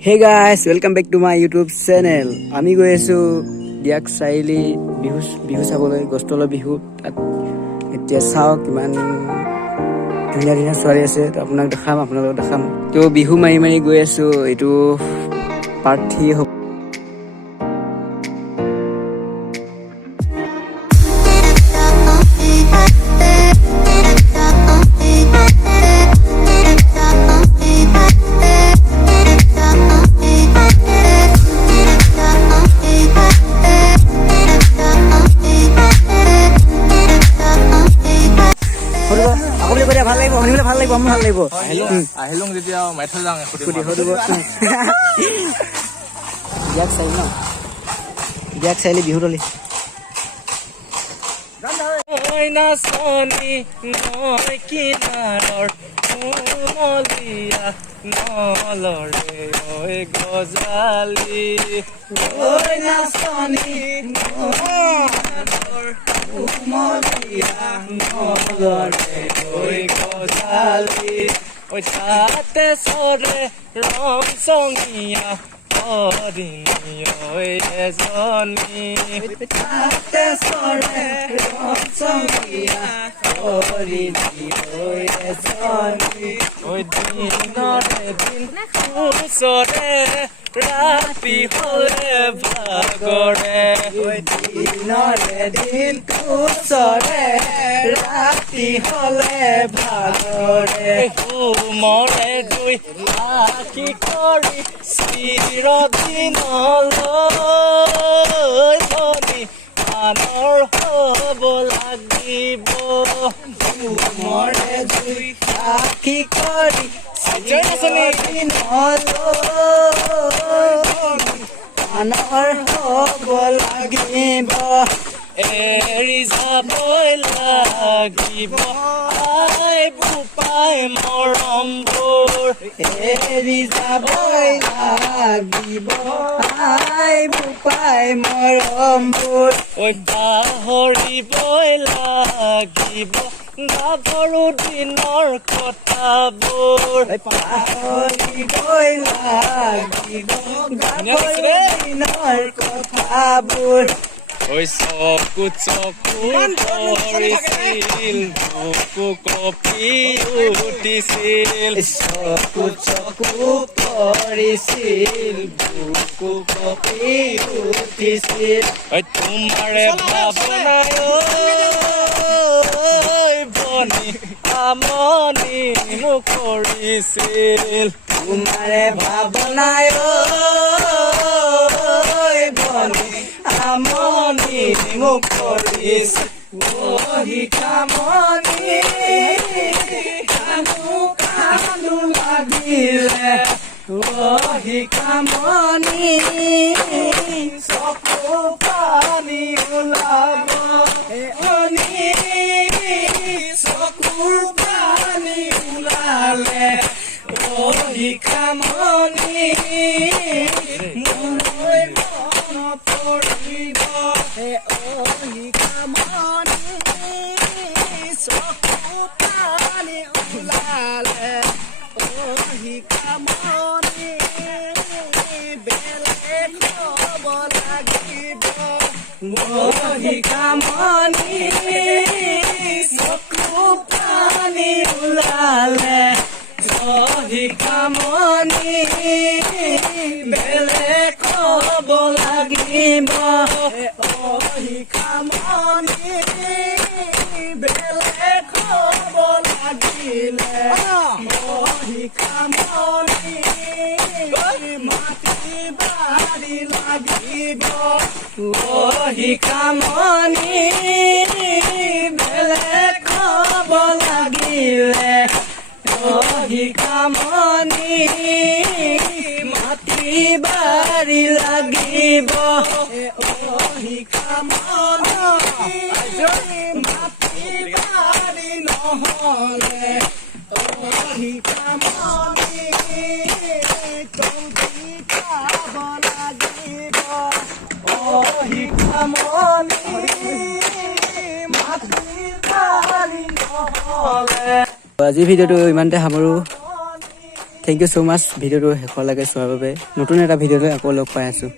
Hey guys, welcome back to my YouTube channel. আমি গৈ আছো দিয়াক চাইলি বিহু চাবলৈ গষ্টলৰ বিহু তাত এতিয়া চাও কিমান ধুনীয়া ধুনীয়া ছোৱালী আছে তো আপোনাক দেখাম তো বিহু মাৰি গৈ আছো এইটো পাৰ্ট 3 হ'ব ভাল লাগিব আহিলং যেতিয়া মাইথা যাওঁ দিয়াক চাইলি বিহু দলি নাচনি নৈ কিনাৰৰ মলিয়া নলৰে ঐ গজালি নাচনি মলিয়া নলৰে ঐ গজালি ঐ তাতে চৰে ৰং চঙীয়া ঐ এজনী তাতে চৰে ৰং চঙীয়া ঐ এজনী ঐ দিনৰে দিন ওচৰে ৰাতি হলে ভাগৰে ঐ দিনৰে দিন ওচৰে ৰাতি হলে ভাগৰে মৰে গৈ আশী কৰি চিৰদিনলৈ মনি আনৰ হ'ব লাগিব মৰে জুই আশী কৰি চিৰদিনলৈ আনৰ হ'ব লাগিব এৰি যাবই লাগিব আই বোপাই মৰমবোৰ এৰি যাবই লাগিব আই বোপাই মৰমবোৰ ঐ পাহৰিবই লাগিব গাভৰু দিনৰ কথাবোৰ পাহৰিবই লাগিব গাভৰু দিনৰ কথাবোৰ ঐ চকু পৰিছিল বুকু কপি উঠিছিল চকু পৰিছিল বুকু কপি উঠিছিল ঐ তোমাৰে ভাৱনাই বনি আমনি নকৰিছিল তোমাৰে ভাৱনাই বনি আমনি মোক কৰিছে কামনি কান্দু লাগিলে কামনি চকু পানী ওলাব চকুৰ পানী ওলালে কামনি পৰিব কামনি চকু পানী ওলালে কামনি বেলেগ হ'ব লাগিব কামনি চকু পানী ওলালে কামনি বেলেগ হ'ব লাগিব কামনি বেলেগ হ'ব লাগিলে কামনি মাটি বাৰী লাগিব কামনি বেলেগ হ'ব লাগিলে কামনি মাটি বাৰী লাগিব কামনি মাটি বাৰী নহ'লে কামনি তলটি পাব লাগিব কামনি মাটি বাৰী নহ'লে আজি ভিডিঅ'টো ইমানতে সামৰো থেংক ইউ ছ' মাছ ভিডিঅ'টো শেষলৈকে চোৱাৰ বাবে নতুন এটা ভিডিঅ'লৈ আকৌ লগ পাই আছোঁ